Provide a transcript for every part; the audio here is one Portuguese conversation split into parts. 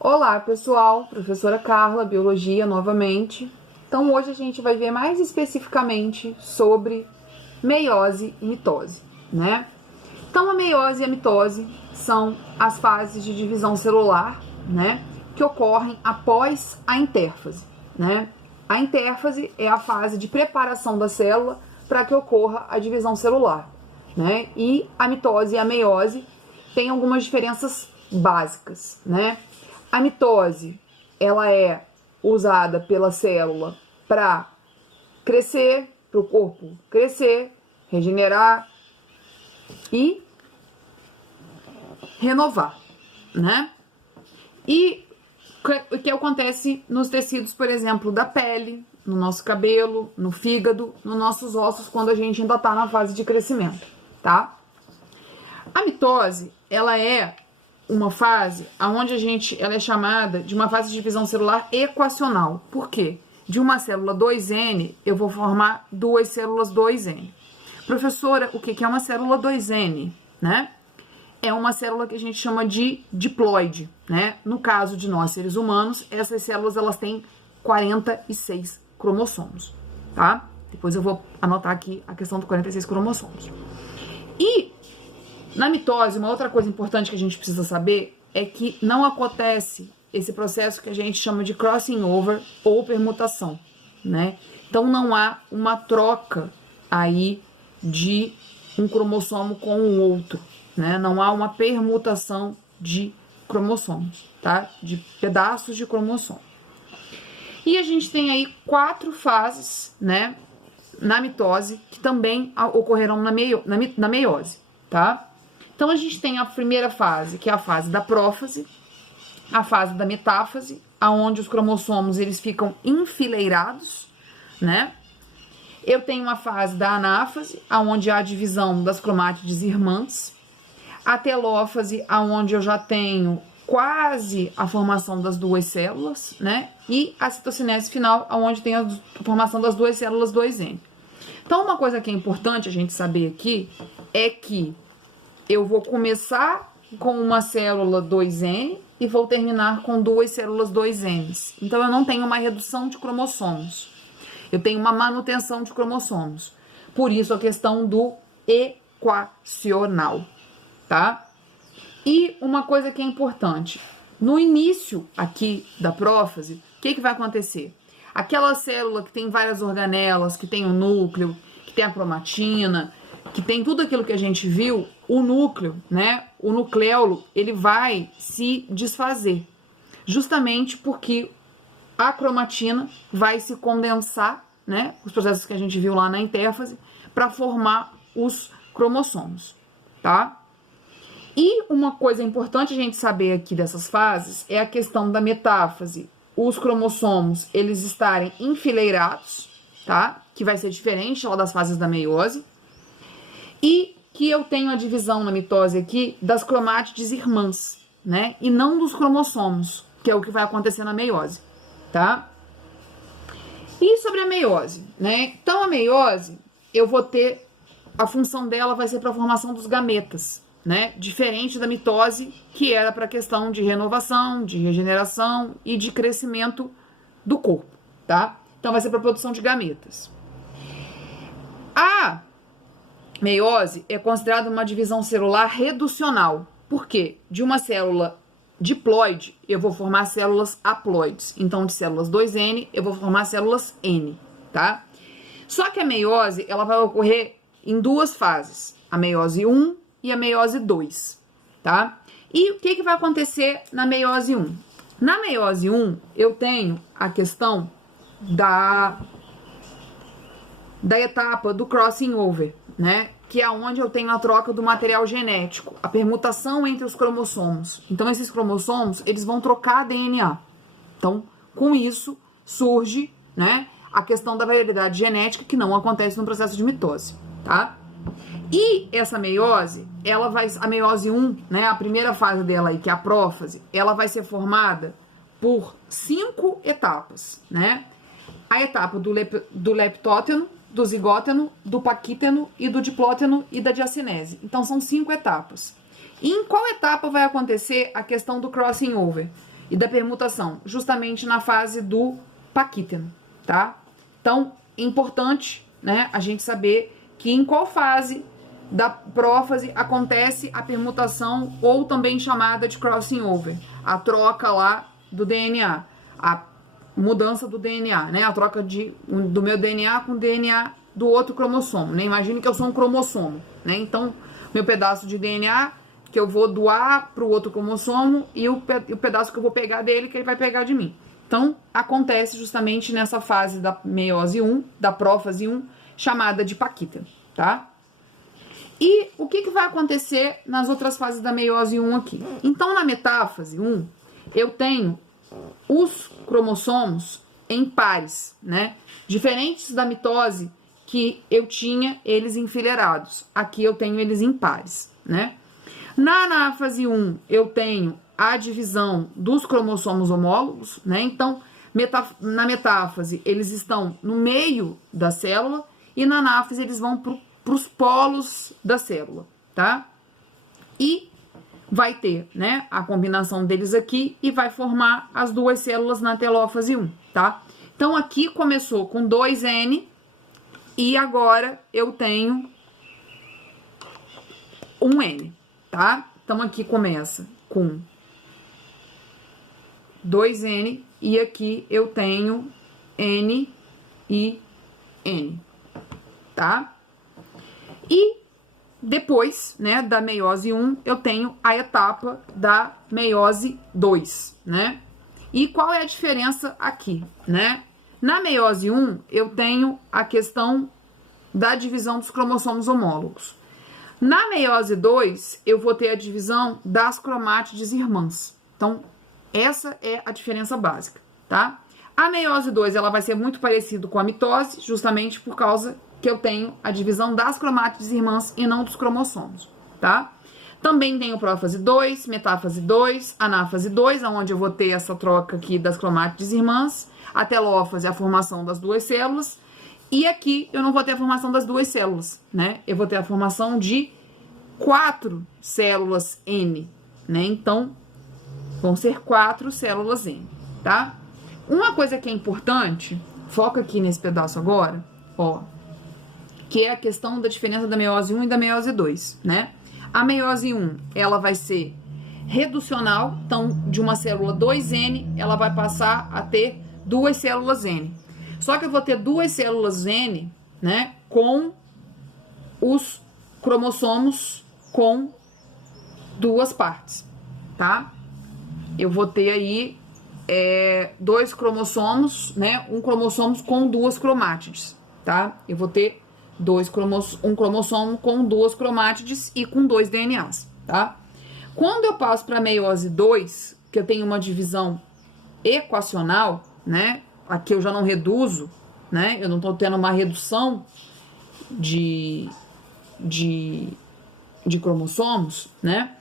Olá, pessoal, professora Carla, Biologia novamente. Então, hoje a gente vai ver mais especificamente sobre meiose e mitose, né? Então, a meiose e a mitose são as fases de divisão celular, né, que ocorrem após a intérfase, né? A intérfase é a fase de preparação da célula para que ocorra a divisão celular, né? E a mitose e a meiose têm algumas diferenças básicas, né? A mitose, ela é usada pela célula para crescer, para o corpo crescer, regenerar e renovar, né? E o que acontece nos tecidos, por exemplo, da pele, no nosso cabelo, no fígado, nos nossos ossos, quando a gente ainda está na fase de crescimento, tá? A mitose, ela é uma fase onde ela é chamada de uma fase de divisão celular equacional. Por quê? De uma célula 2N, eu vou formar duas células 2N. Professora, o que é uma célula 2N, né? É uma célula que a gente chama de diploide, né? No caso de nós, seres humanos, essas células, elas têm 46 cromossomos, tá? Depois eu vou anotar aqui a questão dos 46 cromossomos. E na mitose, uma outra coisa importante que a gente precisa saber é que não acontece esse processo que a gente chama de crossing over ou permutação, né? Então não há uma troca aí de um cromossomo com o outro, né? Não há uma permutação de cromossomos, tá? De pedaços de cromossomo. E a gente tem aí 4 fases, né? Na mitose, que também ocorrerão na meiose, tá? Então, a gente tem a primeira fase, que é a fase da prófase, a fase da metáfase, onde os cromossomos eles ficam enfileirados, né? Eu tenho uma fase da anáfase, onde há a divisão das cromátides irmãs, a telófase, onde eu já tenho quase a formação das duas células, né? E a citocinese final, onde tem a formação das duas células 2N. Então, uma coisa que é importante a gente saber aqui é que eu vou começar com uma célula 2N e vou terminar com duas células 2N. Então, eu não tenho uma redução de cromossomos. Eu tenho uma manutenção de cromossomos. Por isso, a questão do equacional, tá? E uma coisa que é importante. No início aqui da prófase, o que vai acontecer? Aquela célula que tem várias organelas, que tem o núcleo, que tem a cromatina, que tem tudo aquilo que a gente viu, o núcleo, né, o nucleolo, ele vai se desfazer, justamente porque a cromatina vai se condensar, né, os processos que a gente viu lá na intérfase, para formar os cromossomos, tá? E uma coisa importante a gente saber aqui dessas fases é a questão da metáfase, os cromossomos, eles estarem enfileirados, tá? Que vai ser diferente lá das fases da meiose. E que eu tenho a divisão na mitose aqui das cromátides irmãs, né? E não dos cromossomos, que é o que vai acontecer na meiose, tá? E sobre a meiose, né? Então, a meiose, eu vou ter... A função dela vai ser para a formação dos gametas, né? Diferente da mitose, que era para a questão de renovação, de regeneração e de crescimento do corpo, tá? Então, vai ser para a produção de gametas. A meiose é considerada uma divisão celular reducional. Por quê? De uma célula diploide, eu vou formar células haploides. Então, de células 2N, eu vou formar células N, tá? Só que a meiose, ela vai ocorrer em duas fases. A meiose 1 e a meiose 2, tá? E o que vai acontecer na meiose 1? Na meiose 1, eu tenho a questão da etapa do crossing over, né? Que é onde eu tenho a troca do material genético, a permutação entre os cromossomos. Então, esses cromossomos, eles vão trocar DNA. Então, com isso, surge, né, a questão da variabilidade genética, que não acontece no processo de mitose, tá? E essa meiose, a meiose 1, né, a primeira fase dela aí, que é a prófase, ela vai ser formada por 5 etapas, né? A etapa do leptóteno, do zigóteno, do paquíteno e do diplóteno e da diacinese. Então, são 5 etapas. E em qual etapa vai acontecer a questão do crossing over? e da permutação? Justamente na fase do paquíteno, tá? Então, é importante, né, a gente saber que em qual fase da prófase acontece a permutação, ou também chamada de crossing over, a troca lá do DNA, a mudança do DNA, né, a troca do meu DNA com o DNA do outro cromossomo, né, imagine que eu sou um cromossomo, né, então, meu pedaço de DNA que eu vou doar para o outro cromossomo e o pedaço que eu vou pegar dele, que ele vai pegar de mim. Então, acontece justamente nessa fase da meiose 1, da prófase 1, chamada de paquíteno, tá? E o que vai acontecer nas outras fases da meiose 1 aqui? Então, na metáfase 1, eu tenho os cromossomos em pares, né? Diferentes da mitose, que eu tinha eles enfileirados. Aqui eu tenho eles em pares, né? Na anáfase 1, eu tenho a divisão dos cromossomos homólogos, né? Então, na metáfase, eles estão no meio da célula, e na anáfase eles vão para os polos da célula, tá? E vai ter, né, a combinação deles aqui e vai formar as duas células na telófase 1, tá? Então, aqui começou com 2N e agora eu tenho 1N, tá? Então, aqui começa com 2N e aqui eu tenho N e N, tá? E depois, né, da meiose 1, eu tenho a etapa da meiose 2, né? E qual é a diferença aqui, né? Na meiose 1, eu tenho a questão da divisão dos cromossomos homólogos. Na meiose 2, eu vou ter a divisão das cromátides irmãs. Então, essa é a diferença básica, tá? A meiose 2, ela vai ser muito parecida com a mitose, justamente por causa que eu tenho a divisão das cromátides irmãs e não dos cromossomos, tá? Também tenho prófase 2, metáfase 2, anáfase 2, onde eu vou ter essa troca aqui das cromátides irmãs, a telófase, a formação das duas células, e aqui eu não vou ter a formação das duas células, né? Eu vou ter a formação de 4 células N, né? Então, vão ser 4 células N, tá? Uma coisa que é importante, foca aqui nesse pedaço agora, ó, que é a questão da diferença da meiose 1 e da meiose 2, né? A meiose 1, ela vai ser reducional, então, de uma célula 2N, ela vai passar a ter 2 células N. Só que eu vou ter 2 células N, né, com os cromossomos com 2 partes, tá? Eu vou ter aí 2 cromossomos, né, um cromossomo com 2 cromátides, tá? Eu vou ter um cromossomo com 2 cromátides e com 2 DNAs, tá? Quando eu passo para meiose 2, que eu tenho uma divisão equacional, né? Aqui eu já não reduzo, né? Eu não tô tendo uma redução de cromossomos, né?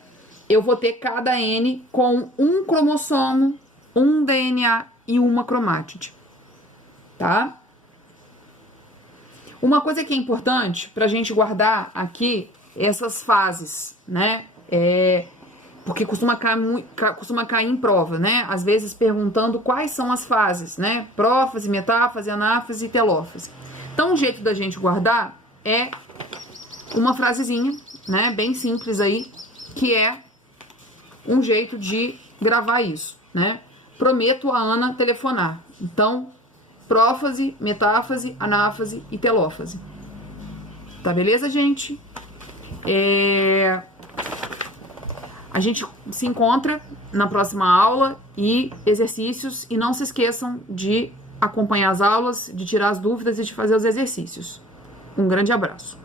Eu vou ter cada N com um cromossomo, um DNA e uma cromátide, tá? Uma coisa que é importante pra gente guardar aqui essas fases, né? Porque costuma cair em prova, né? Às vezes perguntando quais são as fases, né? Prófase, metáfase, anáfase e telófase. Então, o jeito da gente guardar é uma frasezinha, né? Bem simples aí, que é um jeito de gravar isso, né? Prometo a Ana telefonar. Então, prófase, metáfase, anáfase e telófase. Tá beleza, gente? A gente se encontra na próxima aula e exercícios. E não se esqueçam de acompanhar as aulas, de tirar as dúvidas e de fazer os exercícios. Um grande abraço.